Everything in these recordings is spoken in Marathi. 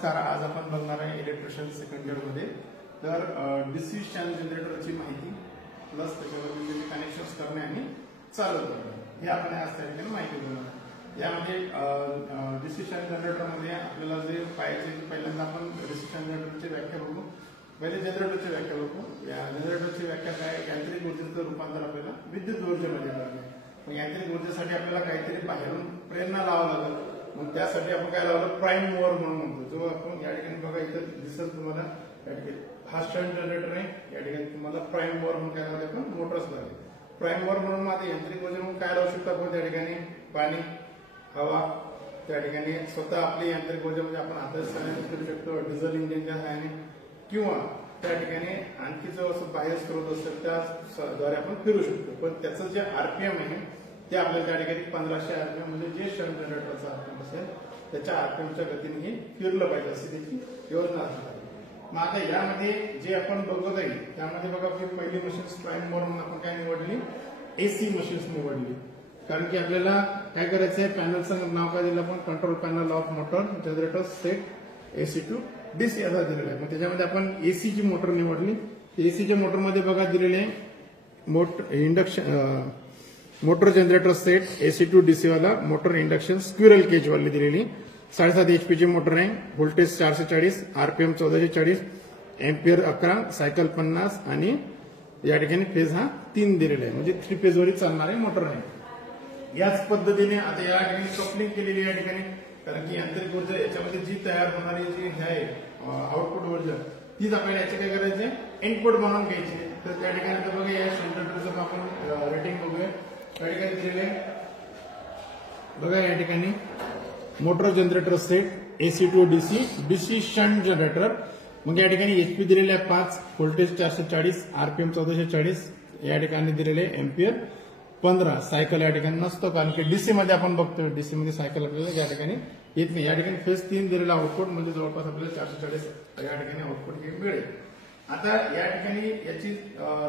नमस्कार. आज आपण बघणार आहे इलेक्ट्रिशियन सेकंड इयर मध्ये तर डीसी शंट जनरेटरची माहिती प्लस त्याच्यामध्ये कनेक्शन्स करणे आणि चालू करणे हे आपण आज त्या ठिकाणी माहिती घेणार आहे. यामध्ये डीसी शंट जनरेटरमध्ये आपल्याला जे पाहायचे पहिल्यांदा आपण डीसी शंट जनरेटरची व्याख्या बघू. पहिले जनरेटरची व्याख्या बघू. या जनरेटरची व्याख्या काय? यांत्रिक ऊर्जेचं रूपांतर आपल्याला विद्युत ऊर्जेमध्ये करणे. मग यांत्रिक ऊर्जेसाठी आपल्याला काहीतरी बाहेरून प्रेरणा लावावं लागेल. मग त्यासाठी आपण काय लावलं? प्राइम मूव्हर म्हणून म्हणतो. जो आपण या ठिकाणी बघा इथं दिसेल तुम्हाला या ठिकाणी हा शंट जनरेटर आहे. या ठिकाणी तुम्हाला प्राइम मूव्हर म्हणून काय लावले? आपण मोटर्स लावले. प्राइम मूव्हर म्हणून आता यांत्रिक ऊर्जा म्हणून काय लावू शकतो आपण? त्या ठिकाणी पाणी, हवा, त्या ठिकाणी स्वतः आपली यांत्रिक ऊर्जा म्हणजे आपण हातात सहाय्याने करू शकतो डिझेल इंजिनच्या सहाय्याने, किंवा त्या ठिकाणी आणखी जो असं बाह्य स्रोत असेल त्याद्वारे आपण फिरू शकतो. पण त्याचं जे आरपीएम आहे ते आपल्याला त्या ठिकाणी 1500 आरपीएम म्हणजे जे शंट जनरेटरचा आरपीएम असेल त्याच्या आरपीएमच्या गतीने हे फिरलं पाहिजे अशी त्याची योजना असणार. मग आता यामध्ये जे आपण बघत आहे त्यामध्ये बघा पहिली मशीन्स प्राइम मूव्हर म्हणून आपण काय निवडली? एसी मशीन्स निवडली. कारण की आपल्याला काय करायचं आहे? पॅनलचं नाव काय दिलं आपण? Control panel of motor generator set AC to DC असा दिलेला आहे. मग त्याच्यामध्ये आपण एसीची मोटर निवडली. एसीच्या मोटरमध्ये बघा दिलेले induction motor generator set AC to DC वाला मोटर इंडक्शन स्क्विरल केज वाली दिलेली 7.5 HP ची मोटर आहे. व्होल्टेज 440, आरपीएम 1440, एम्पियर 11, सायकल 50 आणि या ठिकाणी फेज हा 3 दिलेला आहे. म्हणजे 3 फेज वरील चालणारे मोटर आहे. याच पद्धतीने आता या ठिकाणी कपलिंग केलेली या ठिकाणी, कारण की यांत्रिक ऊर्जा याच्यामध्ये जी तयार होणारी जी आहे आउटपुट ऊर्जा तीच आपल्याला याचे काय करायचे? इनपुट म्हणून घ्यायची. तर त्या ठिकाणी आता बघा या जनरेटरचं आपण रेटिंग बघूया. या ठिकाणी दिलेले बघा या ठिकाणी motor generator set AC to DC DC shunt generator. मग या ठिकाणी एचपी दिलेले आहे 5, व्होल्टेज 440, आरपीएम 1440, या ठिकाणी दिलेले एम्पियर 15, सायकल या ठिकाणी नसतो कारण की डीसी मध्ये आपण बघतो डीसी मध्ये सायकल आपल्याला या ठिकाणी येत नाही. या ठिकाणी फेज 3 दिलेला आउटपुट म्हणजे जवळपास आपल्याला 440 या ठिकाणी आउटपुट हे मिळेल. आता या ठिकाणी याची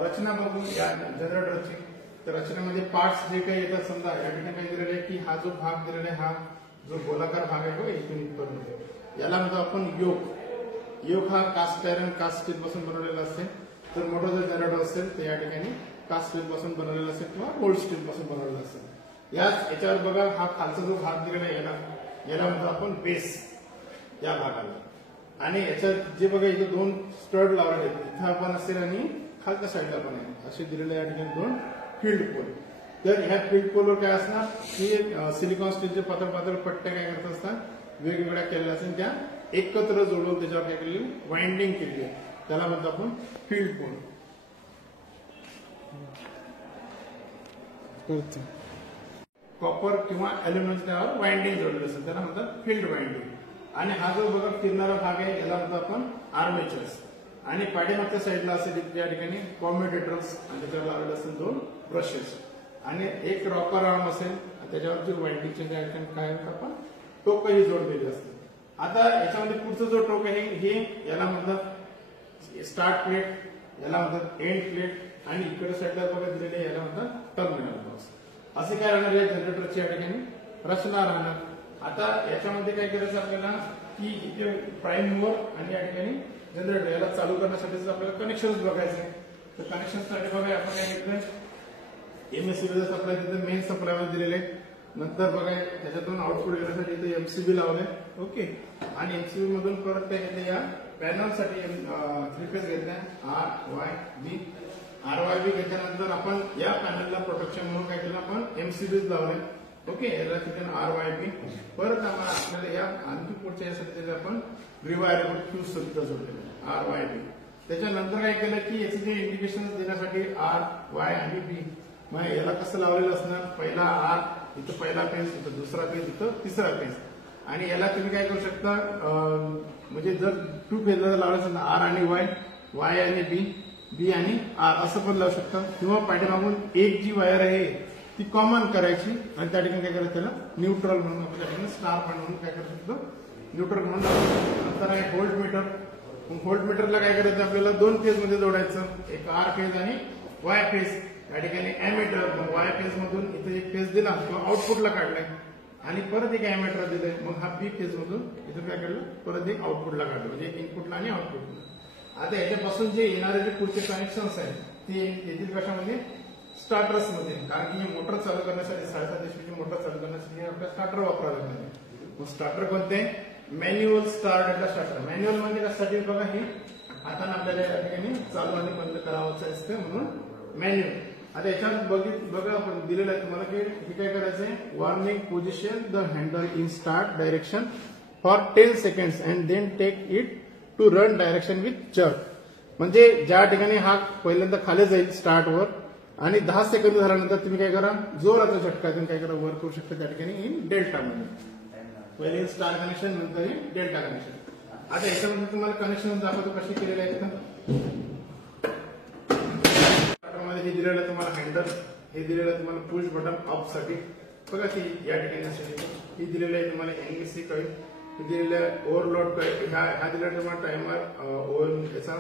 रचना बघू या जनरेटरची. तर रचनेमध्ये पार्ट्स जे काही येतात समजा या ठिकाणी काय दिलेलं आहे की हा जो भाग दिलेला आहे हा जो गोलाकार भाग आहे तो इथून इथपर्यंत याला म्हणतो आपण योक. योक हा कास्ट आयरन कास्ट स्टील पासून बनवलेला असेल. तर मोठा जर जनरेटर असेल तर या ठिकाणी कास्ट स्टील पासून बनवलेला असेल किंवा गोल्ड स्टील पासून बनवलेला असेल. याच्यावर बघा हा खालचा जो भाग दिलेला आहे याला म्हणतो आपण बेस या भागाला. आणि याच्यात जे बघा इथे 2 स्टड लावलेले आहेत इथं आपण असेल आणि खालच्या साईडला पण आहे असे दिलेले या ठिकाणी 2 फील्ड पोल. तर ह्या फील्ड पोलवर काय असणार की सिलिकॉन स्टीलचे पातळ पातळ पट्ट्या काय करत असतात वेगवेगळ्या केलेल्या असतात त्या एकत्र जोडून त्याच्यावर काय केलेली वाइंडिंग केलेली आहे त्याला म्हणतो आपण फील्ड पोल. कॉपर किंवा अल्युमिनियम त्यावर वाइंडिंग जोडलेलं असेल त्याला म्हणतात फील्ड वाइंडिंग. आणि हा जो बघा फिरणारा भाग आहे याला म्हणतो आपण आर्मेचर्स. आणि पाठीमागच्या साईडला असेल या ठिकाणी कॉम्युटेटर्स आणि त्याच्यावर लावलेले असेल 2 ब्रशेस आणि एक रॉकर आर्म असेल त्याच्यावर जे वाइंडिंगचे त्या ठिकाणी काय आपण टोकही जोडलेली असते. आता याच्यामध्ये पुढचं जो टोक आहे हे याला म्हणतात स्टार्ट प्लेट, याला म्हणतात एंड प्लेट आणि इकडे साईडला बघा दिलेले याला म्हणतात टर्मिनल बॉक्स. असे काय राहणार या जनरेटरची या ठिकाणी रचना राहणार. आता याच्यामध्ये काय करायचं आपल्याला की इथे प्राइम मूव्हर आणि या ठिकाणी जनरेटर याला चालू करण्यासाठी आपल्याला कनेक्शन बघायचे. तर कनेक्शनसाठी बघा आपण काय घेतलंय एमएससीबी सप्लाय तिथे मेन सप्लाय दिलेले. नंतर बघा त्याच्यातून आउटपुट घेण्यासाठी इथे एमसीबी लावले. ओके. आणि एमसीबी मधून परत काय घेतले या पॅनलसाठी 3 फेज घेतल्या RYB. RYB घेतल्यानंतर आपण या पॅनलला प्रोटेक्शन म्हणून काय केलं आपण एमसीबीज लावले. ओके. याला तिथे RYB. परत आपल्याला या आणखी पुढच्या यासाठी आपण रिवायरेबल फ्यूज सुद्धा जोडले RYB. त्याच्यानंतर काय केलं की याचे जे इंडिकेशन देण्यासाठी RY आणि B मग याला कसं लावलेलं असणार? पहिला R इथं पहिला फेज, इथं दुसरा फेज, इथं तिसरा फेज. आणि याला तुम्ही काय करू शकता म्हणजे जर 2 फेजला लावलं असेल R आणि Y आणि B आणि R असं पण लावू शकता. किंवा पाठीमागून एक जी वायर आहे ती कॉमन करायची आणि त्या ठिकाणी काय करायचं त्याला न्यूट्रल म्हणून आपण त्या ठिकाणी स्टार पॉईंट म्हणून काय करू शकतो न्यूट्रल म्हणून लावू शकतो. नंतर आहे व्होल्ट मीटर. व्होल्ट मीटरला काय करायचं आपल्याला 2 फेज मध्ये जोडायचं. एक R फेज आणि Y फेज. या ठिकाणी एमीटर Y फेज मधून इथे एक फेज दिला किंवा आउटपुटला काढलाय आणि परत एक एमिटर दिलंय. मग हा बी फेज मधून इथून काय केलं, परत एक आउटपुटला काढलं, म्हणजे एक इनपुटला आणि आउटपुटला. आता याच्यापासून जे येणारे जे पुढचे कनेक्शन्स आहेत ते येतील कशामध्ये, स्टार्टर्स मध्ये. कारण की मोटर चालू करण्यासाठी 7.5 HP मोटर चालू करण्यासाठी आपल्याला स्टार्टर वापरावं लागणार. मग स्टार्टर कोणते, मॅन्युअल स्टार्टर स्टार्टर. मॅन्युअल म्हणजे कशासाठी बघा, हे हाताने आपल्याला या ठिकाणी चालू आणि बंद करावं असतं म्हणून मॅन्युअल. आता याच्यात बघा आपण दिलेलं आहे तुम्हाला की हे काय करायचंय, warning position the handle in start direction for 10 seconds and then take it to run direction with jerk. म्हणजे ज्या ठिकाणी हा पहिल्यांदा खाली जाईल स्टार्टवर आणि 10 सेकंद झाल्यानंतर तुम्ही काय करा, जोराचा झटका देऊन काय करा, वर करू शकता त्या ठिकाणी इन डेल्टा मध्ये. पहिले स्टार कनेक्शन, नंतर डेल्टा कनेक्शन. आता याच्यामध्ये तुम्हाला कनेक्शन दाखवतो कसे केलेले आहेत. स्टार्टरमध्ये हे दिलेलं तुम्हाला हँडल, हे दिलेलं तुम्हाला पुश बटन ऑफ साठी बघा, की या ठिकाणी ही दिलेलं आहे तुम्हाला एनबीसी कॉईल, हे दिलेलं आहे ओव्हरलोड कॉईल, ह्या दिलेला तुम्हाला टायमर याचा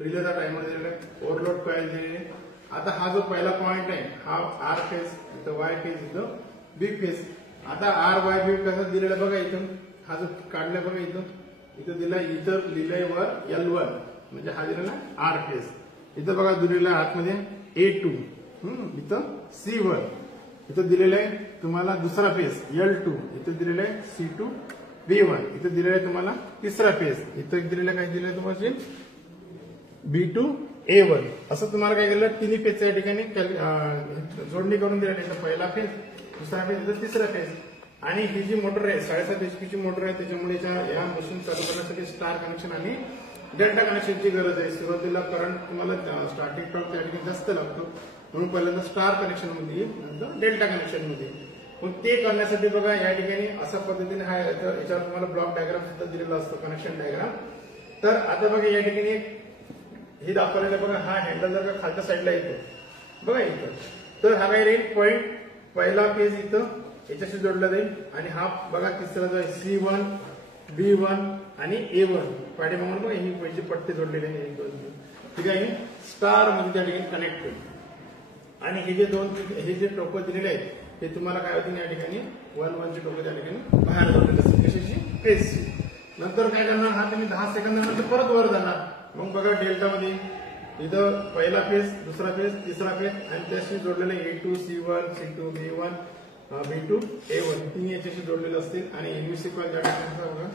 रिलेचा टायमर दिलेला आहे, ओव्हरलोड कॉईल दिलेली आहे. आता हा जो पहिला पॉइंट आहे हा आर फेज, इथं वाय फेज, इथं बी फेज. आता आर वाय बी कसं दिलेलं बघा, इथून हा जो काढलाय बघा, इथं दिलाय, इथं लिहिलंय वर L1 म्हणजे हा दिलेला आर फेज. इथं बघा दिलेला आतमध्ये A2, इथं C1, इथं दिलेलं आहे तुम्हाला दुसरा फेज L2, इथं दिलेलं आहे C2 B1, इथं दिलेलं आहे तुम्हाला तिसरा फेज, इथं दिलेलं काय दिलंय तुम्हाला B2 A1. असं तुम्हाला काय केलं, तिन्ही फेजच्या या ठिकाणी जोडणी करून दिलेली. इथं पहिला फेज, दुसरा फेज, इथं तिसरा फेज. आणि ही जी मोटर आहे 7.5 HP ची मोटर आहे, त्याच्यामुळे या मशीन चालू करण्यासाठी स्टार कनेक्शन आणि डेल्टा कनेक्शनची गरज आहे. सुरुवातीला करंट तुम्हाला स्टार्टिंग टॉर्क त्या ठिकाणी जास्त लागतो, म्हणून पहिल्यांदा स्टार कनेक्शन मध्ये येईल, नंतर डेल्टा कनेक्शन मध्ये. मग ते करण्यासाठी बघा या ठिकाणी अशा पद्धतीने हा याच्यावर तुम्हाला ब्लॉक डायग्राम सुद्धा दिलेला असतो, कनेक्शन डायग्राम. तर आता बघा या ठिकाणी हे दाखवलेलं बघा, हा हँडल जर का खालच्या साईडला येतो बघा इथं, तर हा काय राहील पॉईंट, पहिला फेज इथं याच्याशी जोडला जाईल. आणि हा बघा तिसरा जो आहे C1 B1 आणि A1 पाठीमागून बघा ही पहिली पट्टी जोडलेली आहे, ठीक आहे. स्टार मध्ये त्या ठिकाणी कनेक्ट होईल. आणि हे जे टोकं दिलेले आहेत ते तुम्हाला काय होतील या ठिकाणी 1 ची टोकं त्या ठिकाणी बाहेर जोडलेली असतील, कशाची, फेजची. नंतर काय करणार, हा तुम्ही 10 सेकंदानंतर परत वर जाणार. मग बघा डेल्टा मध्ये इथं पहिला फेज, दुसरा फेज, तिसरा फेज आणि त्याशी जोडलेले A2 C1 C2 B1 B2 A1 तिन्ही याच्याशी जोडलेले असतील. आणि एनबीसी कॉईल ज्या ठिकाणी बघा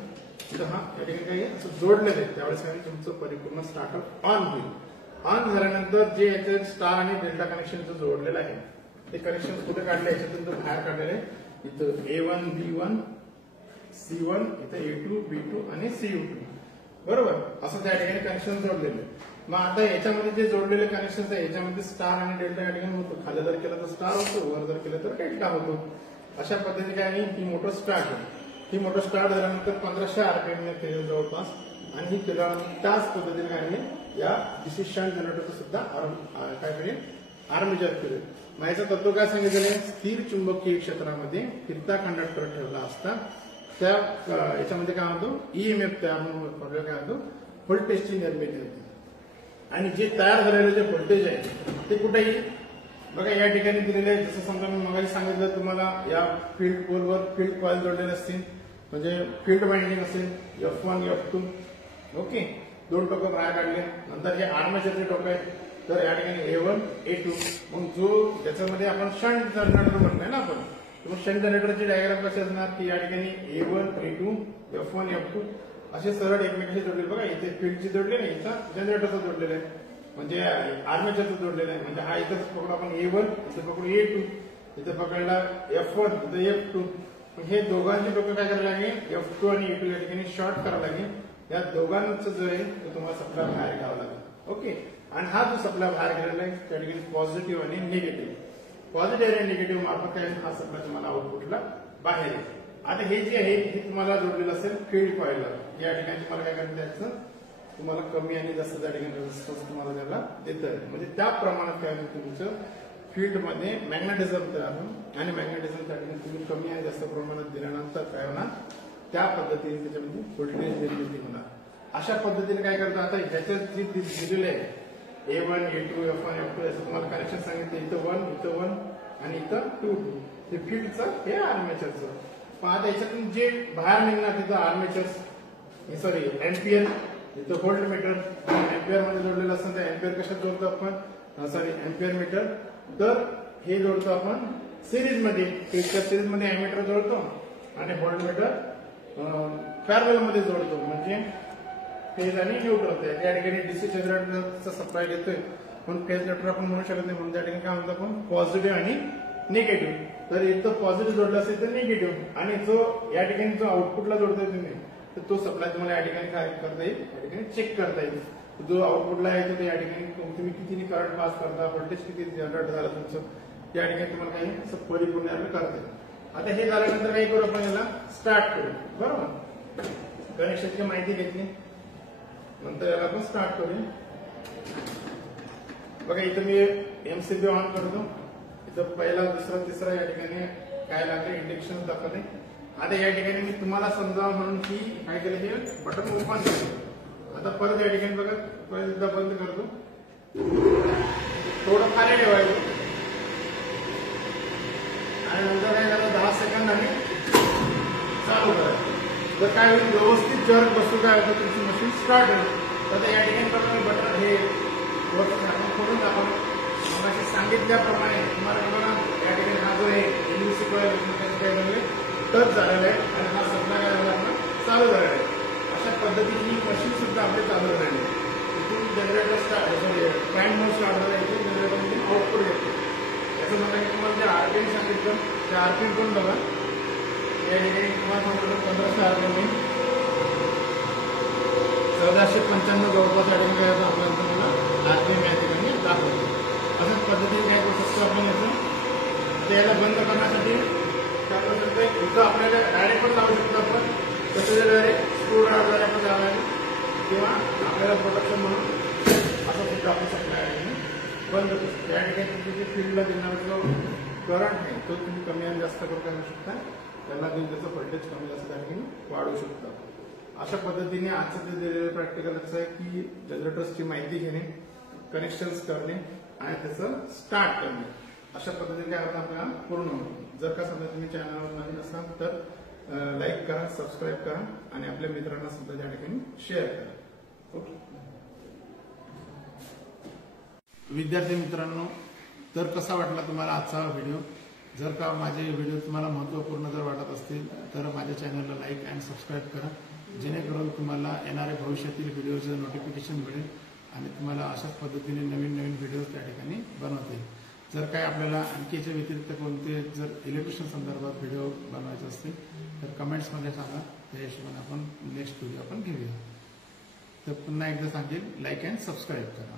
इथं हा या ठिकाणी काही असं जोडलेलं आहे, त्यावेळेस तुमचं परिपूर्ण स्टार्टअप ऑन होईल. ऑन झाल्यानंतर जे याचे स्टार आणि डेल्टा कनेक्शन जोडलेलं आहे ते कनेक्शन कुठे काढले, याच्यातून बाहेर काढलेले आहे. इथं A1 B1 C1, इथं A2 B2 आणि C2 बरोबर, असं त्या ठिकाणी कनेक्शन जोडलेले. मग आता याच्यामध्ये जे जोडलेले कनेक्शन आहे याच्यामध्ये स्टार आणि डेल्टा या ठिकाणी होतो. खाली जर केलं तर स्टार होतो, वर जर केलं तर डेल्टा होतो. अशा पद्धतीने काय ही मोटर स्टार्ट होईल. ही मोटर स्टार्ट झाल्यानंतर 1500 RPM ने फिरेल जवळपास. आणि ही केल्यानंतर त्याच पद्धतीने काय नाही या डीसी शंट जनरेटरचं सुद्धा काय करेल, आर्मेचर फिरेल. मग याचं तत्व काय सांगितलेलं, स्थिर चुंबकीय क्षेत्रामध्ये फिरता कंडक्टर ठेवला असता त्या याच्यामध्ये काय होतो, EMF तयार होऊन काय होतो, व्होल्टेजची निर्मिती होते. आणि जे तयार झालेलं जे व्होल्टेज आहे ते कुठेही बघा या ठिकाणी दिलेले आहे. जसं समजा मी मगाशी सांगितलं तुम्हाला, या फील्ड पोलवर फील्ड कॉईल जोडलेले असतील, म्हणजे फील्ड वाइंडिंग असेल F1 F2, ओके, 2 टोकं बाहेर काढले. नंतर हे आर्मेचरचे टोकं आहेत, तर या ठिकाणी A1 A2. मग जो त्याच्यामध्ये आपण शंट जनरेटर म्हणतोय ना आपण, मग शंट जनरेटरची डायग्राम कशी असणार की या ठिकाणी A1 A2 F1 F2 असे सरळ एकमेकांशी जोडलेले. बघा इथे फील्डची जोडले नाही, इथं जनरेटरचं जोडलेलं आहे, म्हणजे आर्मेचरचं जोडलेलं आहे. म्हणजे हा इथं पकडू आपण A1, इथं पकडू A2, इथं पकडला F1, इथं F2. हे दोघांची डोकं काय करायला लागेल, F2 आणि A2 या ठिकाणी शॉर्ट करावं लागेल. या दोघांचं जो आहे तो तुम्हाला सप्लाय बाहेर घ्यावा लागेल, ओके. आणि हा जो सप्लाय बाहेर गेलेला आहे त्या ठिकाणी पॉझिटिव्ह आणि निगेटिव्ह, पॉझिटिव्ह आणि निगेटिव्ह मार्फत काय हा सप्लाय तुम्हाला आउटपुटला बाहेर येईल. आता हे जे आहे हे तुम्हाला जोडलेलं असेल फील्ड कॉइलला. या ठिकाणी तुम्हाला काय करायचं त्याचं तुम्हाला कमी आणि जास्त त्या ठिकाणी रेझिस्टन्स तुम्हाला त्याला देता येईल. म्हणजे त्या प्रमाणात काय होईल तुमचं फील्डमध्ये मॅग्नेटिझम तयार होईल. आणि मॅग्नेटिझम त्या ठिकाणी तुम्ही कमी आणि जास्त प्रमाणात दिल्यानंतर काय होणार, त्या पद्धतीने त्याच्यामध्ये व्होल्टेज निर्मिती होणार. अशा पद्धतीने काय करतात, आता ह्याच्यात जे दिलेले आहे A1 A2 F1 F2 असं तुम्हाला कनेक्शन सांगितलं, इथं 1 इथं 1 आणि इथं 2 हे फील्डचं, हे आर्मेचरचं. पहा याच्यातून जे बाहेर निघणार तिथं आर्मेचर सॉरी एम्पियर इथं व्होल्ट मीटर एम्पियर मध्ये जोडलेलं असतं त्या एम्पियर कशात जोडतो आपण सॉरी एम्पियर मीटर तर हे जोडतो आपण सिरीज मध्ये सिरीज मध्ये एमीटर जोडतो आणि व्होल्ट मीटर पॅरलल मध्ये जोडतो म्हणजे फेज आणि न्यूट्रल या ठिकाणी डीसी जनरेटरचा सप्लाय घेतोय पण फेज न्यूट्रल आपण म्हणू शकत नाही म्हणून त्या ठिकाणी काय म्हणतो आपण पॉझिटिव्ह आणि निगेटिव्ह तर इथं पॉझिटिव्ह जोडला असेल तर निगेटिव्ह आणि जो या ठिकाणी जो आउटपुटला जोडतोय तुम्ही तर तो सप्लाय तुम्हाला या ठिकाणी काय करता येईल या ठिकाणी चेक करता येईल जो आउटपुटला आहे तो या ठिकाणी तुम्ही किती करंट पास करता व्होल्टेज किती जनरेट झालं तुमचं या ठिकाणी तुम्हाला काही असं परिपूर्ण करता येईल. आता हे झाल्यानंतर काय करू आपण याला स्टार्ट करू बरोबर कनेक्शनची माहिती घेतली नंतर याला आपण स्टार्ट करू. बघा इथं मी एमसीबी ऑन करतो इथं पहिला दुसरा तिसरा या ठिकाणी काय लागले इंडिकेशन दाखवले. आता या ठिकाणी मी तुम्हाला समजावं म्हणून की काय केलं हे बटन ओपन केलं. आता परत या ठिकाणी बघा परत एकदा बंद करतो थोडं खाली ठेवायचं आणि नंतर काय करायचं 10 सेकंद आणि चालू करायचं. जर काय होईल व्यवस्थित जर बसून काय होतं तुमची मशीन स्टार्ट होईल. तर या ठिकाणी पण बटन हे खोलून आपण मगाशी सांगितल्याप्रमाणे तुम्हाला बघा या ठिकाणी हा जो आहे इन्व्हिसी कॉइल काय बनले टच झालेला आहे आणि हा सप्लाय काय झाला आपण चालू झालेला आहे. अशा पद्धतीने ही मशीन सुद्धा आपले चालू झालेली आहे. इथून जनरेटर स्टार्ट म्हणजे फॅन मोड स्टार्ट झाला इथून जनरेटर मध्ये आउटपुट येतो. याचं म्हणणं की तुम्हाला जे आरपीएम सांगितलं ते आरपीएम पण बघा या ठिकाणी तुम्हाला सांगितलं 1500 आरपीएम 1495 जवळपास या ठिकाणी काय आपल्याला तुम्हाला आरपीएम या ठिकाणी दाखवतो. अशाच पद्धतीने काय करू शकतो आपण याचं त्याला बंद करण्यासाठी काय करू शकतो इथं आपल्याला डायरेक्ट पण लावू शकतो आपण तसं डायरेक्ट स्क्रू ड्रायव्हर आपण लावायला किंवा आपल्याला प्रोडक्शन म्हणून असं सुद्धा आपण सप्लाय बंद करू शकतो. या ठिकाणी तुमच्या जे फील्डला देणारा जो करंट आहे तो तुम्ही कमी आणि जास्त करून काय शकता त्याला देऊन त्याचं व्होल्टेज कमी जास्त त्या ठिकाणी वाढवू शकता. अशा पद्धतीने आजचं जे दिलेलं प्रॅक्टिकलच आहे की जनरेटर्सची माहिती घेणे कनेक्शन्स करणे आणि त्याचं स्टार्ट करणे अशा पद्धतीने काय होतं आपल्याला पूर्ण होतं. जर का समजा तुम्ही चॅनलवर नवीन असाल तर लाईक करा सबस्क्राईब करा आणि आपल्या मित्रांना सुद्धा त्या ठिकाणी शेअर करा. ओके विद्यार्थी मित्रांनो तर कसा वाटला तुम्हाला आजचा व्हिडिओ. जर का माझे व्हिडिओ तुम्हाला महत्त्वपूर्ण जर वाटत असतील तर माझ्या चॅनलला लाईक अँड सबस्क्राईब करा जेणेकरून तुम्हाला येणाऱ्या भविष्यातील व्हिडिओचं नोटिफिकेशन मिळेल आणि तुम्हाला अशाच पद्धतीने नवीन नवीन व्हिडिओज त्या ठिकाणी बनवता येईल. जर काय आपल्याला आणखी याच्या व्यतिरिक्त कोणते जर इलेक्ट्रिशियन संदर्भात व्हिडिओ बनवायचे असतील तर कमेंट्समध्ये सांगा त्या हिशोबाने आपण नेक्स्ट व्हिडिओ आपण घेऊया. तर पुन्हा एकदा सांगेल लाईक अँड सबस्क्राईब करा.